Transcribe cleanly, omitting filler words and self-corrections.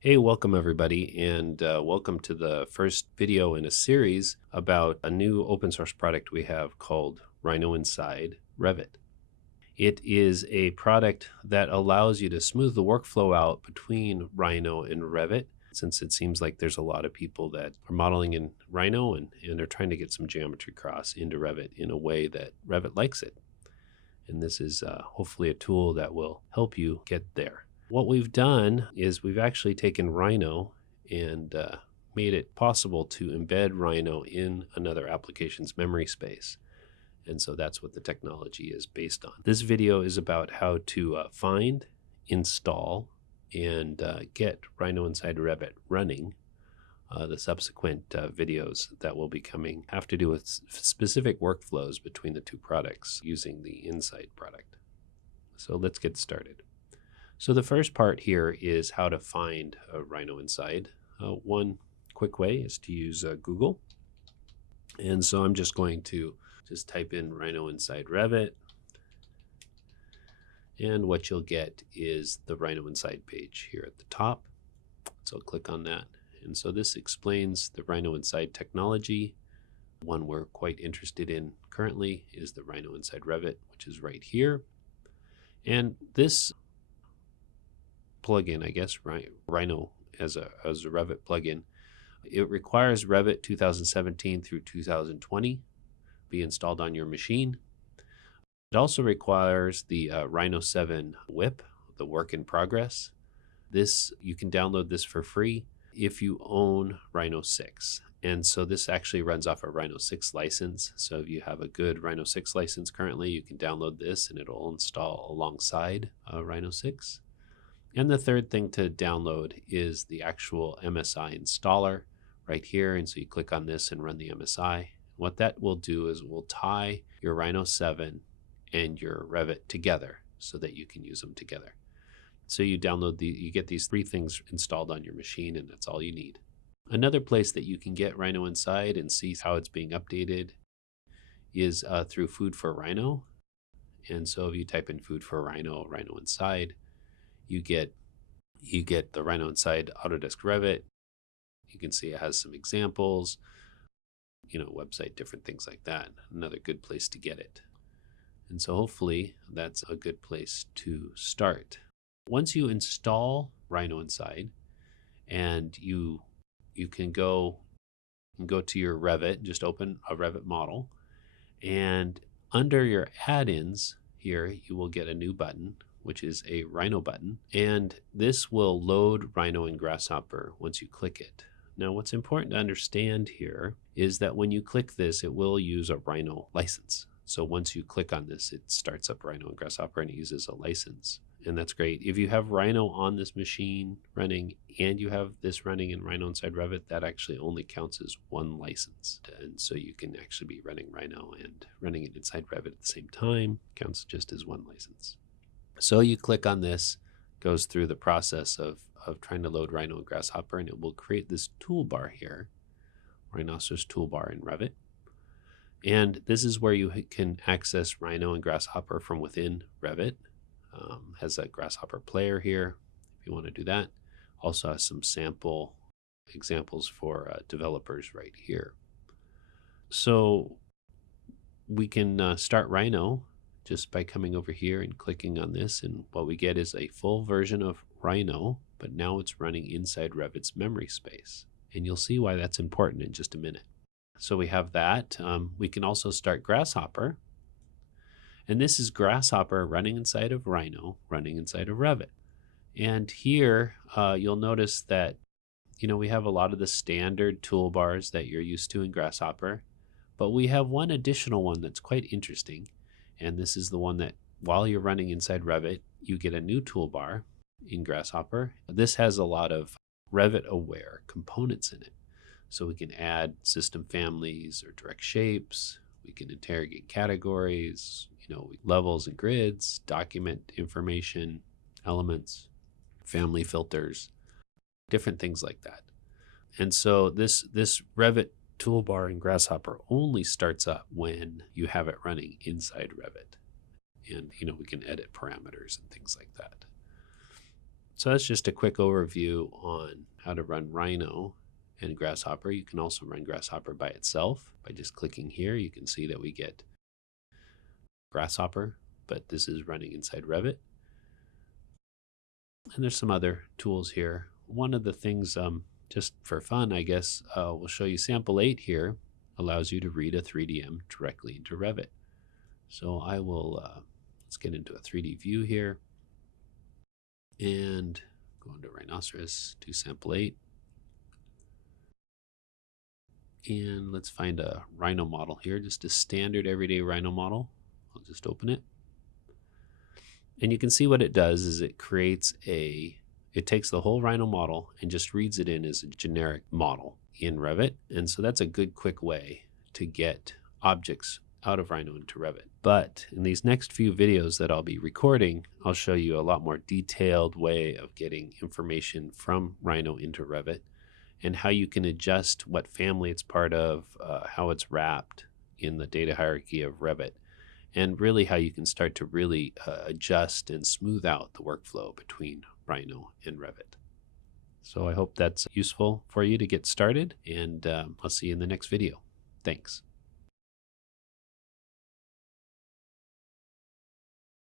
Hey, welcome everybody, and welcome to the first video in a series about a new open source product we have called Rhino.Inside.Revit. It is a product that allows you to smooth the workflow out between Rhino and Revit, since it seems like there's a lot of people that are modeling in Rhino and they're trying to get some geometry cross into Revit in a way that Revit likes it. And this is hopefully a tool that will help you get there. What we've done is we've actually taken Rhino and made it possible to embed Rhino in another application's memory space. And so that's what the technology is based on. This video is about how to find, install, and get Rhino.Inside.Revit running. The subsequent videos that will be coming have to do with specific workflows between the two products using the Inside product. So let's get started. So the first part here is how to find Rhino Inside. One quick way is to use Google. And so I'm just going to type in Rhino.Inside.Revit. And what you'll get is the Rhino Inside page here at the top. So click on that. And so this explains the Rhino Inside technology. One we're quite interested in currently is the Rhino.Inside.Revit, which is right here. And this plugin, I guess, Rhino as a Revit plugin, it requires Revit 2017 through 2020 be installed on your machine. It also requires the Rhino 7 WIP, the work in progress. This, you can download this for free if you own Rhino 6. And so this actually runs off a Rhino 6 license. So if you have a good Rhino 6 license currently, you can download this and it'll install alongside Rhino 6. And the third thing to download is the actual MSI installer right here. And so you click on this and run the MSI. What that will do is it will tie your Rhino 7 and your Revit together so that you can use them together. So you download you get these three things installed on your machine, and that's all you need. Another place that you can get Rhino Inside and see how it's being updated is through Food for Rhino. And so if you type in Food for Rhino, Rhino Inside, you get the Rhino Inside Autodesk Revit. You can see it has some examples, website, different things like that. Another good place to get it. And so hopefully that's a good place to start. Once you install Rhino Inside and you can go to your Revit, just open a Revit model, and under your add-ins here, you will get a new button, which is a Rhino button. And this will load Rhino and Grasshopper once you click it. Now, what's important to understand here is that when you click this, it will use a Rhino license. So once you click on this, it starts up Rhino and Grasshopper and it uses a license. And that's great. If you have Rhino on this machine running and you have this running in Rhino.Inside.Revit, that actually only counts as one license. And so you can actually be running Rhino and running it inside Revit at the same time, counts just as one license. So you click on this, goes through the process of trying to load Rhino and Grasshopper, and it will create this toolbar here, Rhinoceros toolbar in Revit. And this is where you can access Rhino and Grasshopper from within Revit. Has a Grasshopper player here if you want to do that. Also has some sample examples for developers right here. So we can start Rhino just by coming over here and clicking on this, and what we get is a full version of Rhino, but now it's running inside Revit's memory space. And you'll see why that's important in just a minute. So we have that. We can also start Grasshopper. And this is Grasshopper running inside of Rhino, running inside of Revit. And here you'll notice that, we have a lot of the standard toolbars that you're used to in Grasshopper, but we have one additional one that's quite interesting. And this is the one that while you're running inside Revit, you get a new toolbar in Grasshopper. This has a lot of Revit-aware components in it. So we can add system families or direct shapes. We can interrogate categories, levels and grids, document information, elements, family filters, different things like that. And so this Revit toolbar in Grasshopper only starts up when you have it running inside Revit. And, we can edit parameters and things like that. So that's just a quick overview on how to run Rhino and Grasshopper. You can also run Grasshopper by itself. By just clicking here, you can see that we get Grasshopper, but this is running inside Revit. And there's some other tools here. One of the things, just for fun, I guess, we'll show you sample 8 here, allows you to read a 3DM directly into Revit. So I will, let's get into a 3D view here and go into Rhinoceros, do sample 8. And let's find a Rhino model here, just a standard everyday Rhino model. I'll just open it. And you can see what it does is it creates it takes the whole Rhino model and just reads it in as a generic model in Revit. And so that's a good quick way to get objects out of Rhino into Revit. But in these next few videos that I'll be recording, I'll show you a lot more detailed way of getting information from Rhino into Revit and how you can adjust what family it's part of, how it's wrapped in the data hierarchy of Revit, and really how you can start to really adjust and smooth out the workflow between Rhino and Revit. So I hope that's useful for you to get started, and I'll see you in the next video. Thanks.